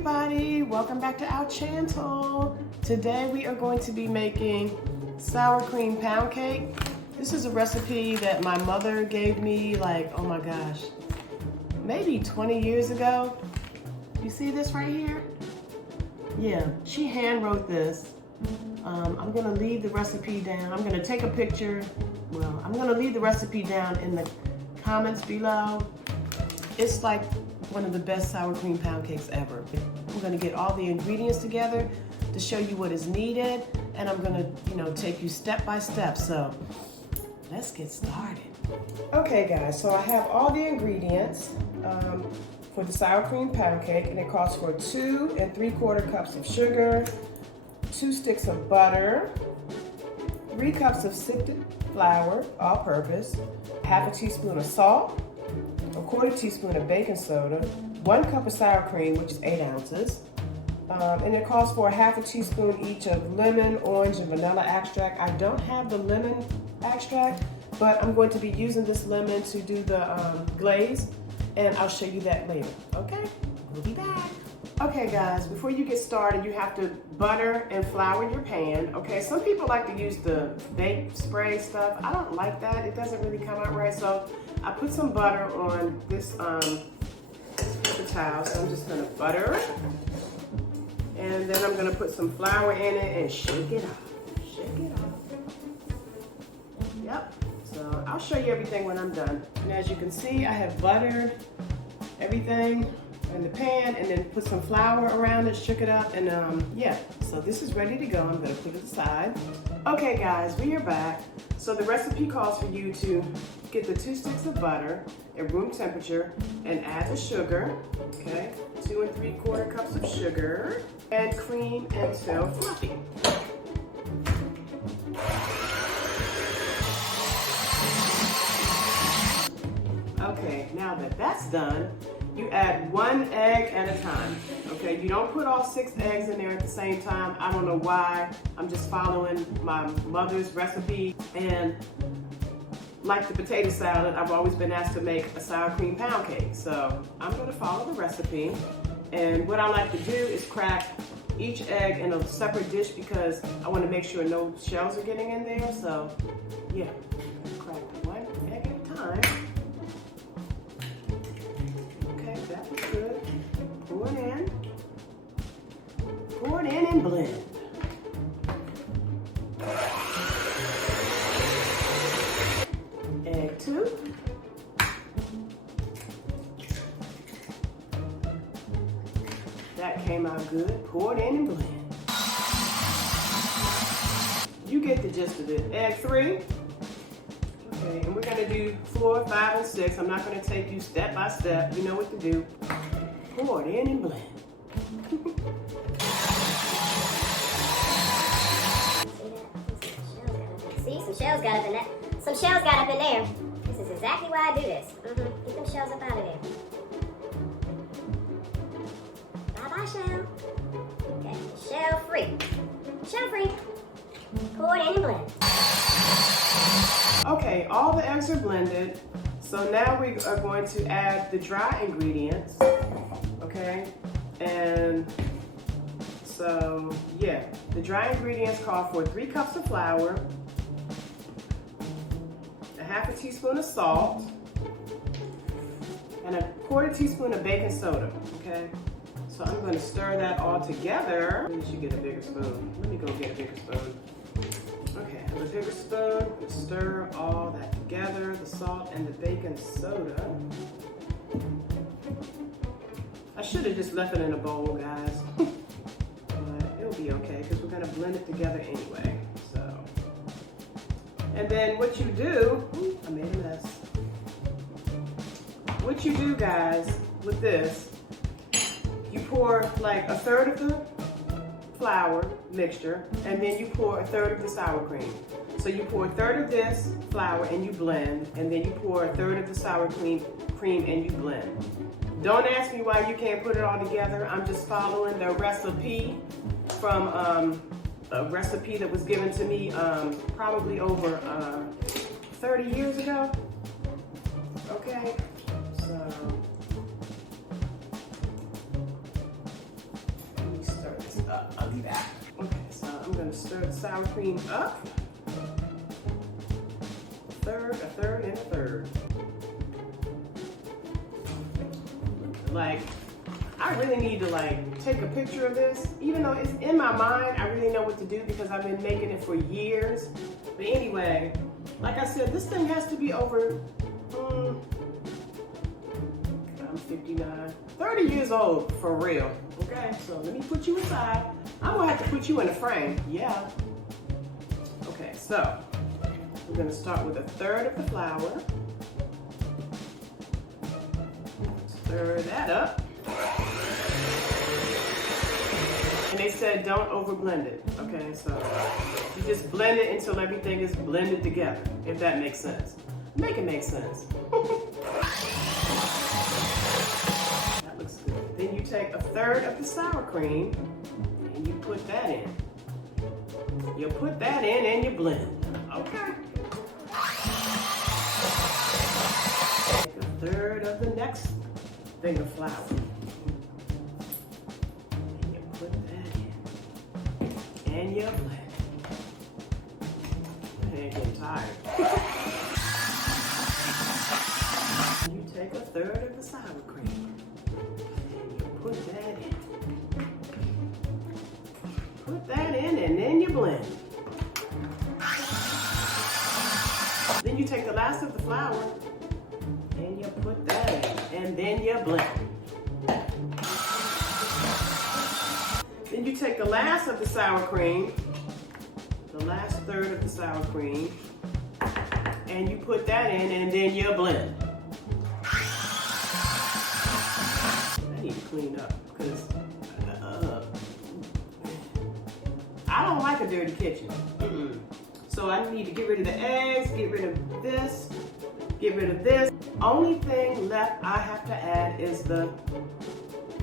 everybody, welcome back to our channel. Today we are going to be making sour cream pound cake. This is a recipe that my mother gave me like, oh my gosh, maybe 20 years ago. You see this right here? Yeah, she hand wrote this. I'm gonna leave the recipe down. I'm gonna take a picture. Well, I'm gonna leave the recipe down in the comments below. It's like one of the best sour cream pound cakes ever. I'm gonna get all the ingredients together to show you what is needed, and I'm gonna, take you step by step. So let's get started. Okay guys, so I have all the ingredients for the sour cream pound cake, and it calls for 2 3/4 cups of sugar, 2 sticks of butter, 3 cups of sifted flour, all-purpose, half a teaspoon of salt, a 1/4 teaspoon of baking soda, 1 cup of sour cream, which is 8 ounces, and it calls for a half a teaspoon each of lemon, orange, and vanilla extract. I don't have the lemon extract, but I'm going to be using this lemon to do the glaze, and I'll show you that later, okay? We'll be back. Okay guys, before you get started, you have to butter and flour your pan, okay? Some people like to use the bake spray stuff. I don't like that. It doesn't really come out right, so I put some butter on this paper towel, so I'm just gonna butter it. And then I'm gonna put some flour in it and shake it off. Shake it off. Yep, so I'll show you everything when I'm done. And as you can see, I have buttered everything in the pan and then put some flour around it, shook it up, and yeah, so this is ready to go. I'm gonna put it aside. Okay guys, we are back. So the recipe calls for you to get the 2 sticks of butter at room temperature and add the sugar, okay? 2 3/4 cups of sugar, and cream until fluffy. Okay, now that that's done, you add 1 egg at a time, okay? You don't put all 6 eggs in there at the same time. I don't know why. I'm just following my mother's recipe, and like the potato salad, I've always been asked to make a sour cream pound cake. So I'm gonna follow the recipe, and what I like to do is crack each egg in a separate dish because I wanna make sure no shells are getting in there. So yeah, crack 1 egg at a time. That was good. Pour it in. Pour it in and blend. Egg 2. That came out good. Pour it in and blend. You get the gist of it. Egg 3. Okay, and we're gonna do 4, 5, and 6. I'm not gonna take you step by step. You know what to do. Pour it in and blend. See, some shells got up in that. Some shells got up in there. This is exactly why I do this. Get them shells up out of there. Bye-bye, shell. Okay, shell free. Shell free. Pour it in and blend. Okay, all the eggs are blended. So now we are going to add the dry ingredients, okay? And so, yeah, the dry ingredients call for 3 cups of flour, a half a teaspoon of salt, and a 1/4 teaspoon of baking soda, okay? So I'm gonna stir that all together. Maybe you should get a bigger spoon. Let me go get a bigger spoon. Okay, I have a bigger spoon. Stir all that together, the salt and the baking soda. I should have just left it in a bowl, guys. But it'll be okay because we're gonna blend it together anyway. So, and then what you do, I made a mess. What you do, guys, with this, you pour like 1/3 of the flour mixture, and then you pour 1/3 of the sour cream. So you pour 1/3 of this flour and you blend, and then you pour 1/3 of the sour cream and you blend. Don't ask me why you can't put it all together. I'm just following the recipe from a recipe that was given to me probably over 30 years ago. Okay, so I'll be back. Okay, so I'm gonna stir the sour cream up. A third, and a third. Like, I really need to like take a picture of this. Even though it's in my mind, I really know what to do because I've been making it for years. But anyway, like I said, this thing has to be over, I'm 59, 30 years old for real. Okay, so let me put you aside. I'm gonna have to put you in a frame, yeah. Okay, so we're gonna start with a third of the flour. Stir that up. And they said don't over blend it, okay? So you just blend it until everything is blended together, if that makes sense. Make it make sense. That looks good. Then you take a third of the sour cream and you put that in. You put that in and you blend, okay? Take a third of the next thing of flour. And you put that in. And you blend. I ain't getting tired. You take a third of the sour cream. And you put that in. Put that in and then you blend. Then you take the last of the flour and you put that in, and then you blend. Then you take the last of the sour cream, the last third of the sour cream, and you put that in, and then you blend. I need to clean up because I don't like a dirty kitchen. So I need to get rid of the eggs, get rid of this, get rid of this. Only thing left I have to add is the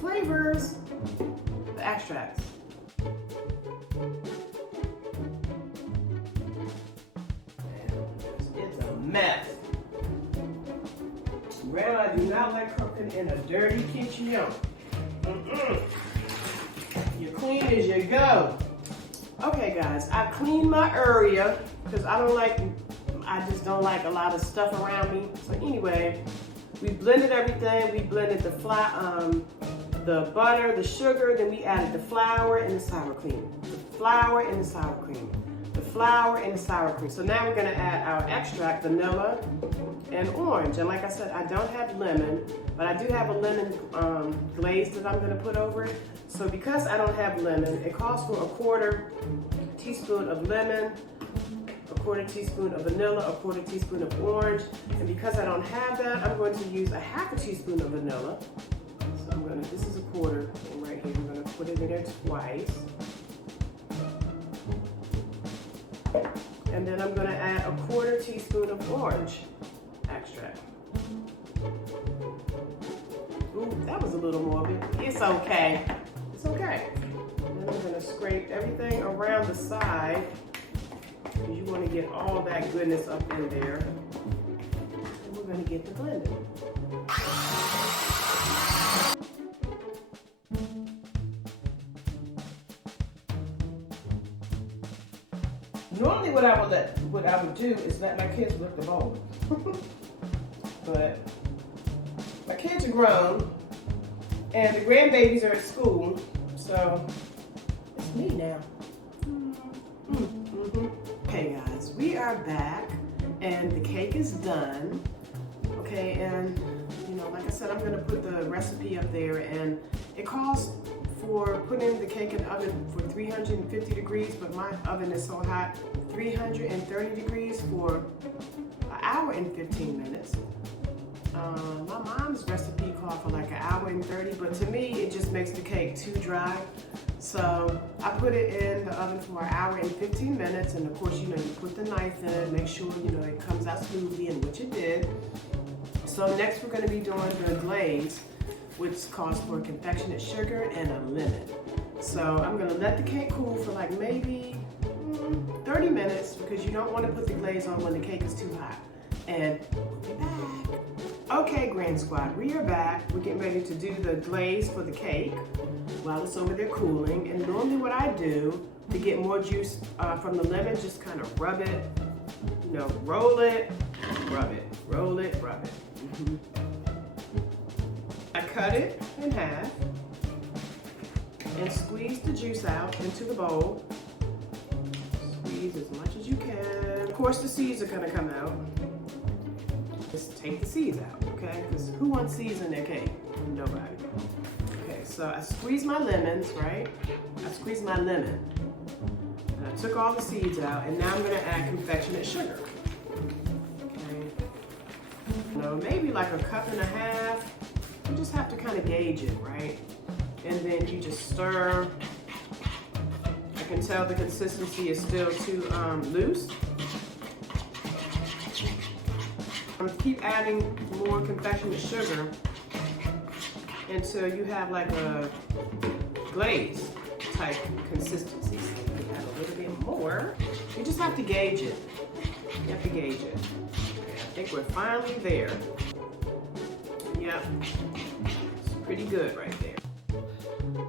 flavors, the extracts. It's a mess. Grandma, do not like cooking in a dirty kitchen. You clean as you go. Okay guys, I cleaned my area because I just don't like a lot of stuff around me. So anyway, we blended everything. We blended the butter, the sugar, then we added the flour and the sour cream. The flour and the sour cream. The flour and the sour cream. So now we're gonna add our extract, vanilla and orange. And like I said, I don't have lemon, but I do have a lemon glaze that I'm gonna put over it. So because I don't have lemon, it calls for a quarter teaspoon of lemon, a quarter teaspoon of vanilla, a quarter teaspoon of orange. And because I don't have that, I'm going to use a half a teaspoon of vanilla. So this is a quarter right here. I'm gonna put it in there twice. And then I'm gonna add a quarter teaspoon of orange extract. Ooh, that was a little morbid. It's okay. It's okay. And then I'm gonna scrape everything around the side. You want to get all that goodness up in there. And we're going to get to blending. Normally what I would do is let my kids lick the bowl. But my kids are grown and the grandbabies are at school, so it's me now. Okay guys, we are back and the cake is done. Okay, and like I said, I'm gonna put the recipe up there, and it calls for putting the cake in the oven for 350 degrees, but my oven is so hot, 330 degrees for an hour and 15 minutes. My mom's recipe called for like an hour and 30, but to me, it just makes the cake too dry. So I put it in the oven for an hour and 15 minutes, and of course, you put the knife in, make sure, it comes out smoothly, and which it did. So next we're gonna be doing the glaze, which calls for confectionate sugar and a lemon. So I'm gonna let the cake cool for like maybe 30 minutes, because you don't wanna put the glaze on when the cake is too hot. and we'll be back. Okay, Grand Squad, we are back. We're getting ready to do the glaze for the cake while it's over there cooling. And normally what I do to get more juice from the lemon, just kind of rub it, you know, roll it, rub it, roll it, rub it. I cut it in half and squeeze the juice out into the bowl. Squeeze as much as you can. Of course, the seeds are gonna come out. Just take the seeds out, okay? Because who wants seeds in their cake? Nobody. Okay, so I squeeze my lemons, right? I squeezed my lemon. And I took all the seeds out, and now I'm gonna add confectionate sugar. Okay. You know, maybe like a cup and a half. You just have to kind of gauge it, right? And then you just stir. I can tell the consistency is still too loose. Keep adding more confectionate sugar until you have like a glaze type consistency. So you can add a little bit more. You just have to gauge it. You have to gauge it. Okay, I think we're finally there. Yep, it's pretty good right there.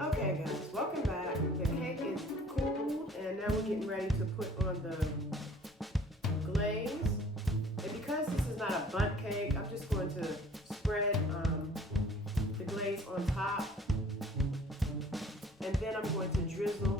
Okay guys, welcome back. The cake is cooled and now we're getting ready to put on the glaze. And because this is not a bundt cake, I'm just going to spread the glaze on top. And then I'm going to drizzle